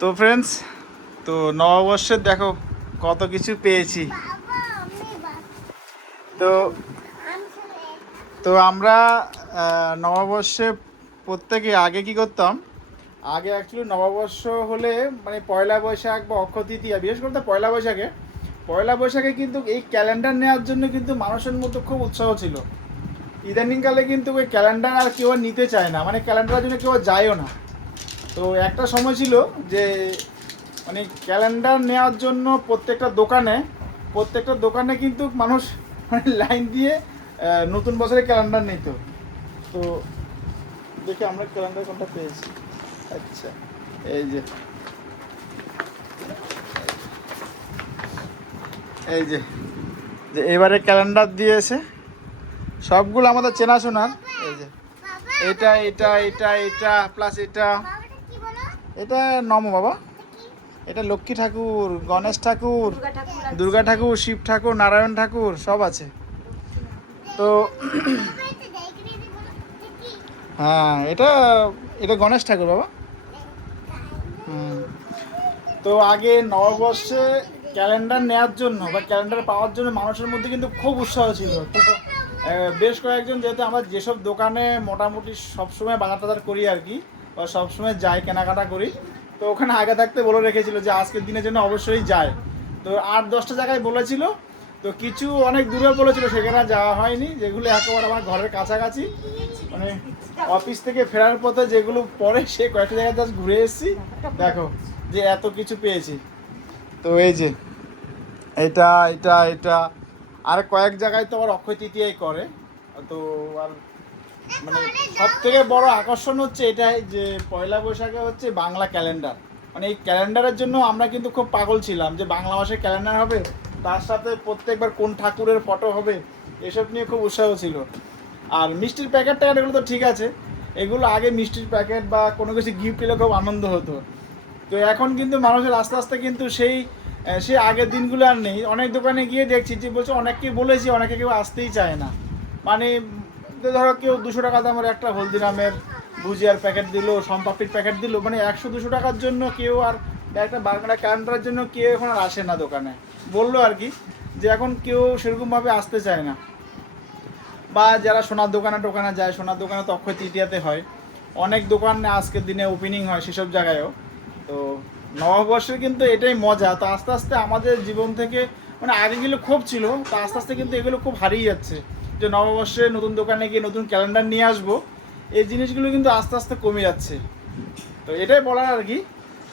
তো ফ্রেন্ডস তো নববর্ষের দেখো কত কিছু পেয়েছি। তো তো আমরা নববর্ষে প্রত্যেকে আগে কি করতাম? আগে অ্যাকচুয়ালি নববর্ষ হলে মানে পয়লা বৈশাখ বা অক্ষয় তৃতীয়া বিশেষ করে তো পয়লা বৈশাখে। পয়লা বৈশাখে কিন্তু এই ক্যালেন্ডার নেওয়ার জন্য কিন্তু মানুষের মতো খুব উৎসাহ ছিল। ইদানিংকালে কিন্তু ওই ক্যালেন্ডার আর কেউ নিতে চায় না। মানে ক্যালেন্ডারের জন্য কেউ যায়ও না। তো একটা সময় ছিল যে মানে ক্যালেন্ডার নেওয়ার জন্য প্রত্যেকটা দোকানে প্রত্যেকটা দোকানে কিন্তু মানুষ মানে লাইন দিয়ে নতুন বছরের ক্যালেন্ডার নিত। তো দেখি আমরা ক্যালেন্ডার কোনটা পেয়েছি। আচ্ছা এই যে। এই যে যে এবারে ক্যালেন্ডার দিয়েছে। সবগুলো আমাদের চেনাশোনার। এই যে। এটা এটা এটা এটা প্লাস এটা। এটা নম বাবা। এটা লক্ষ্মী ঠাকুর গণেশ ঠাকুর দুর্গা ঠাকুর শিব ঠাকুর নারায়ণ ঠাকুর সব আছে। তো হ্যাঁ এটা এটা গণেশ ঠাকুর বাবা। তো আগে নববর্ষে ক্যালেন্ডার নেওয়ার জন্য বা ক্যালেন্ডার পাওয়ার জন্য মানুষের মধ্যে কিন্তু খুব উৎসাহ ছিল। তো বেশ কয়েকজন যেহেতু আমরা যেসব দোকানে মোটামুটি সবসময় বাজার টাজার করি আর কি বা সবসময় যাই কেনাকাটা করি। তো ওখানে আগে থাকতে বলে রেখেছিল যে আজকের দিনের জন্য অবশ্যই যায়। তো আট, দশটা জায়গায় বলেছিল। তো কিছু অনেক দূরে বলেছিল, সেখানে যাওয়া হয়নি। যেগুলো একেবারে আমার ঘরের কাছাকাছি। মানে অফিস থেকে ফেরার পথে যেগুলো পরে সে কয়েকটা জায়গায় ঘুরে এসেছি। দেখো যে এত কিছু পেয়েছি। তো এই যে, এটা এটা এটা। আর কয়েক জায়গায় তো আবার অক্ষয় তৃতীয়াই করে। তো আর মানে সব থেকে বড় আকর্ষণ হচ্ছে এটাই যে পয়লা বৈশাখে হচ্ছে বাংলা ক্যালেন্ডার। মানে এই ক্যালেন্ডারের জন্য আমরা কিন্তু খুব পাগল ছিলাম যে বাংলা মাসের ক্যালেন্ডার হবে তার সাথে প্রত্যেকবার কোন ঠাকুরের ফটো হবে এসব নিয়ে খুব উৎসাহ ছিল। আর মিষ্টির প্যাকেট ট্যাকেট এগুলো তো ঠিক আছে এগুলো আগে মিষ্টির প্যাকেট বা কোনো কিছু গিফট পেলে খুব আনন্দ হতো। তো এখন কিন্তু মানুষের আস্তে আস্তে কিন্তু সেই সে সেই আগের দিনগুলো আর নেই। অনেক দোকানে গিয়ে দেখছি যে বলছে অনেককে বলেছি অনেকে কেউ আসতেই চায় না। মানে ধরো কেউ দুশো টাকা দামের একটা হলদিরামের ভুজিয়ার প্যাকেট দিল সম্পাপির প্যাকেট দিল মানে একশো দুশো টাকার জন্য কেউ আর একটা বার্গারা ক্যালেন্ডারের জন্য কেউ এখন আর আসে না দোকানে। বলল আর কি যে এখন কেউ সেরকমভাবে আসতে চায় না। বা যারা সোনার দোকানে টোকানে যায়, সোনার দোকানে তো অক্ষয় তৃতীয়াতে হয়। অনেক দোকান আজকের দিনে ওপেনিং হয় সেসব জায়গায়ও। তো নববর্ষের কিন্তু এটাই মজা। তো আস্তে আস্তে আমাদের জীবন থেকে মানে আগে গেলে খুব ছিল, তো আস্তে আস্তে কিন্তু এগুলো খুব হারিয়ে যাচ্ছে। যে নববর্ষে নতুন দোকানে গিয়ে নতুন ক্যালেন্ডার নিয়ে আসব, এই জিনিসগুলো কিন্তু আস্তে আস্তে কমে যাচ্ছে। তো এটাই বলার আর কি,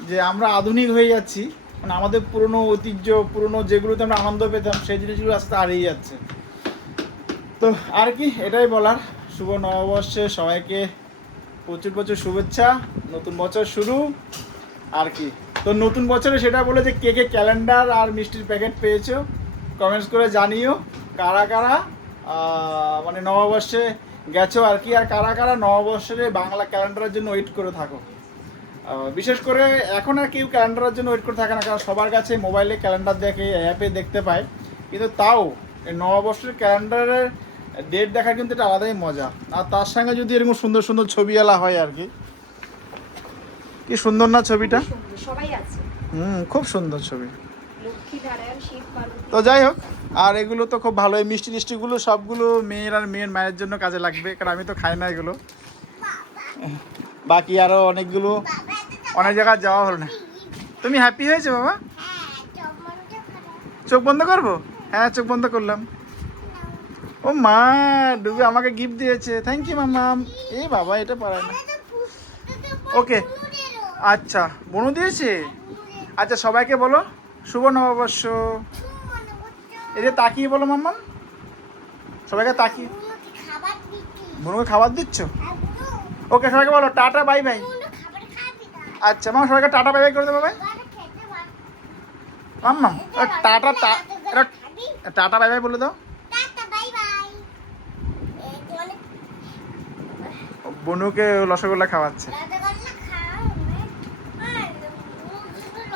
যে আমরা আধুনিক হয়ে যাচ্ছি মানে আমাদের পুরনো ঐতিহ্য, পুরনো যেগুলোতে আমরা আনন্দ পেতাম, সেই জিনিসগুলো আস্তে হারিয়ে যাচ্ছে। তো আর কি, এটাই বলার। শুভ নববর্ষে সবাইকে প্রচুর প্রচুর শুভেচ্ছা, নতুন বছর শুরু, আর কি। তো নতুন বছরে সেটা বলে যে কে কে ক্যালেন্ডার আর মিষ্টির প্যাকেট পেয়েছ, কমেন্টস করে জানিও, কারা কারা মানে নববর্ষে গেছো আর কি আর কারা কারা নববর্ষের বাংলা ক্যালেন্ডারের জন্য ওয়েট করে থাকো? বিশেষ করে এখন আর কেউ ক্যালেন্ডারের জন্য ওয়েট করে থাকে না কারণ সবার কাছে মোবাইলে ক্যালেন্ডার দেখে অ্যাপে দেখতে পায়। কিন্তু তাও এই নববর্ষের ক্যালেন্ডারের ডেট দেখার কিন্তু এটা আলাদাই মজা। আর তার সঙ্গে যদি এরকম সুন্দর সুন্দর ছবি এলা হয় আর কি। কি সুন্দর না ছবিটা? সবাই আছে। হুম খুব সুন্দর ছবি। তো যাই হোক আর এগুলো তো খুব ভালো, এই মিষ্টি টিষ্টিগুলো সবগুলো মেয়ের আর মেয়ের মায়ের জন্য কাজে লাগবে, কারণ আমি তো খাই না এগুলো। বাকি আরও অনেকগুলো, অনেক জায়গায় যাওয়া হলো না। তুমি হ্যাপি হয়েছে বাবা? চোখ বন্ধ করব? হ্যাঁ চোখ বন্ধ করলাম। ও মা, ডুবে আমাকে গিফট দিয়েছে। থ্যাংক ইউ মামাম এ বাবা, এটা পারে না। ওকে আচ্ছা বনু দিয়েছে? আচ্ছা সবাইকে বলো, শুভ নববর্ষ। যে তাকিয়ে বলো মাম্মাম। সবাইকে তাকিয়ে। বনুকে খাবার দিচ্ছ? ওকে, সবাইকে বলো, টাটা, বাই বাই। আচ্ছা মামা সবাইকে টাটা, বাই বাই করে দেবো ভাই মাম্মাম টাটা টাটা, বাই বাই বলে দাও। বনুকে রসগোল্লা খাওয়াচ্ছে।